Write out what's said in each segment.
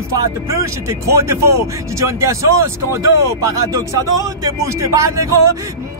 Une fois de plus, j'ai des gros défauts. J'ai John Desso, scondo, paradoxado, des bouches, des balles, négro.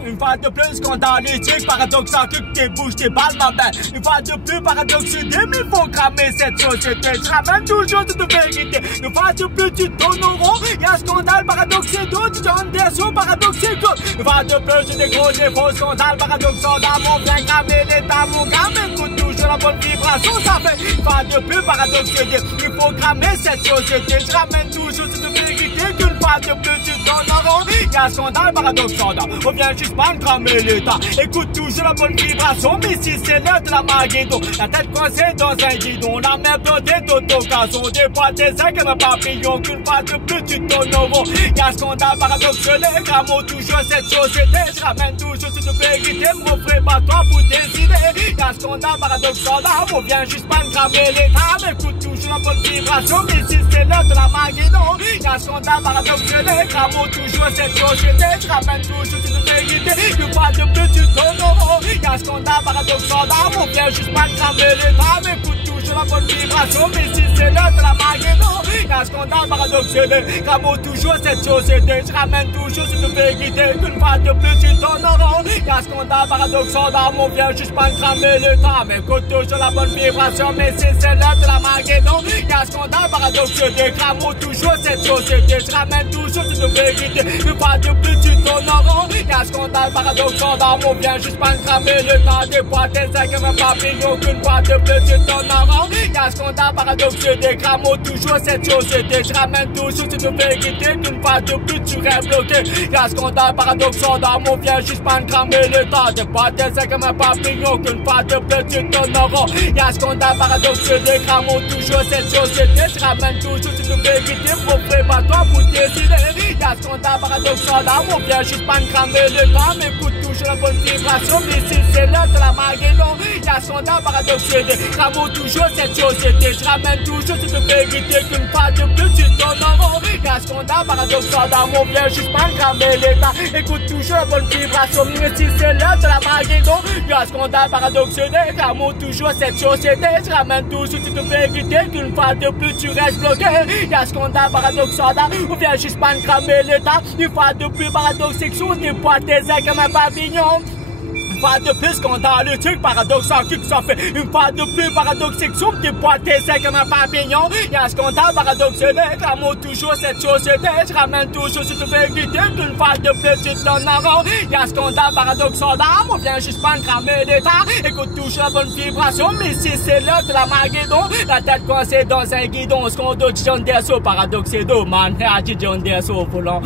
Une fois de plus, scandale éthique, paradoxal, que tes bouches, tes balles, ma belle. Une fois de plus, paradoxé, mais il faut cramer cette société. Je ramène toujours toute vérité. Une fois de plus, tu tournes au rond. Y'a un scandale, paradoxé, d'autres, John Desso, paradoxé, d'autres. Une fois de plus, j'ai des gros défauts, scandale, paradoxal, d'amour, bien cramer l'état, mon gamin, écoute toujours la bonne vibration, ça fait. Une fois de plus, paradoxé, il faut cramer cette société. Je ramène toujours cette vérité, qu'une fois de plus, tu tournes au rond. Y'a un scandale, paradoxal, on vient juste pas cramer l'état. Écoute toujours la bonne vibration, mais si c'est l'heure de la Maguédon, la tête coincée dans un guidon, la mer blotée d'autocasson, des fois tes ailes comme un papillon, qu'une fois de plus tu tournes au rond. Y'a un scandale paradoxal, cramo toujours cette société, je ramène toujours cette vérité, me refais pas toi pour décider. Y'a un scandale paradoxal, on vient juste pas cramer l'état, mais écoute toujours la bonne vibration, mais si c'est l'heure de la Maguédon, y'a un scandale paradoxal, cramo toujours cette société, je ramène toujours cette vérité. Une fois de plus tu tournes au rond. Y'a un scandale paradoxal, on vient juste pas cramer l'état, mais écoute toujours la bonne vibration, mais si c'est l'heure de la Maguédon, y'a un scandale paradoxal, cramo toujours cette société, je ramène toujours cette vérité, qu'une fois de plus tu tournes au rond. Y'a un scandale paradoxal, on vient juste pas cramer l'état, mais écoute toujours la bonne vibration, mais si c'est l'heure de la Maguédon, y'a un scandale paradoxal, cramo toujours cette société, je ramène toujours cette vérité, qu'une fois de plus tu tournes au rond. Y'a un scandale paradoxal, on vient juste pas cramer le temps, des fois tes ailes comme un papillon, qu'une fois de plus tu tournes en rond. Y'a un scandale paradoxal, cramo toujours cette société, je ramène toujours cette vérité, qu'une fois de plus tu restes bloqué. Y'a un scandale paradoxal, on vient juste pas cramer le temps, des fois tes ailes comme un papillon, qu'une fois de plus tu tournes en rond. Y'a un scandale paradoxal, cramo toujours cette société, je ramène toujours cette vérité, faut pas toi pour décider. Y'a un scandale paradoxal, on vient juste pas cramer le temps, mais écoute toujours la bonne vibration, mais si c'est l'heure de la Maguédon, y'a un scandale paradoxal, cramo toujours cette société, je ramène toujours cette vérité, qu'une fois de plus tu tournes en rond. Y'a un scandale paradoxal, on vient juste pas cramer l'état, écoute toujours la bonne vibration, mais si c'est l'heure de la Maguédon, y'a un scandale paradoxal, cramo toujours cette société, je ramène toujours cette vérité, qu'une fois de plus tu restes bloqué. Y'a un scandale paradoxal, on vient juste pas cramer l'état, une fois de plus paradoxal, des fois tes ailes comme un papillon. Une fois de plus scandale, le truc paradoxal, que ça fait. Une fois de plus paradoxal, des fois tes ailes comme un papillon. Y'a un scandale paradoxal, cramo toujours cette société, je ramène toujours cette vérité, qu'une fois de plus tu tournes en rond. Y'a un scandale paradoxal, on vient juste pas cramer l'état, écoute toujours la bonne vibration, mais si c'est l'heure de la Maguédon, la tête coincée dans un guidon, scondo, John Desso, paradoxal, man, John Desso, volant.